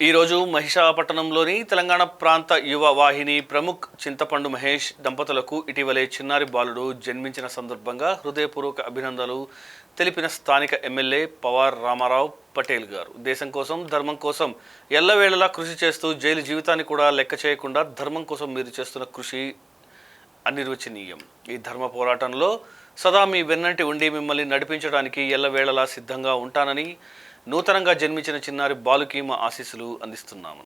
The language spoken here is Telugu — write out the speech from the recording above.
ఈరోజు మహిషాపట్నంలోని తెలంగాణ ప్రాంత యువ వాహిని ప్రముఖ్ చింతపండు మహేష్ దంపతులకు ఇటీవలే చిన్నారి బాలుడు జన్మించిన సందర్భంగా హృదయపూర్వక అభినందనలు తెలిపిన స్థానిక ఎమ్మెల్యే పవార్ రామారావు పటేల్ గారు దేశం కోసం ధర్మం కోసం ఎల్లవేళలా కృషి చేస్తూ జైలు జీవితాన్ని కూడా లెక్క చేయకుండా ధర్మం కోసం మీరు చేస్తున్న కృషి అనిర్వచనీయం. ఈ ధర్మ పోరాటంలో సదా మీ వెన్నంటి ఉండి మిమ్మల్ని నడిపించడానికి ఎల్లవేళలా సిద్ధంగా ఉంటానని నూతనంగా జన్మించిన చిన్నారి బాలుకి మా ఆశీస్సులు అందిస్తున్నాము.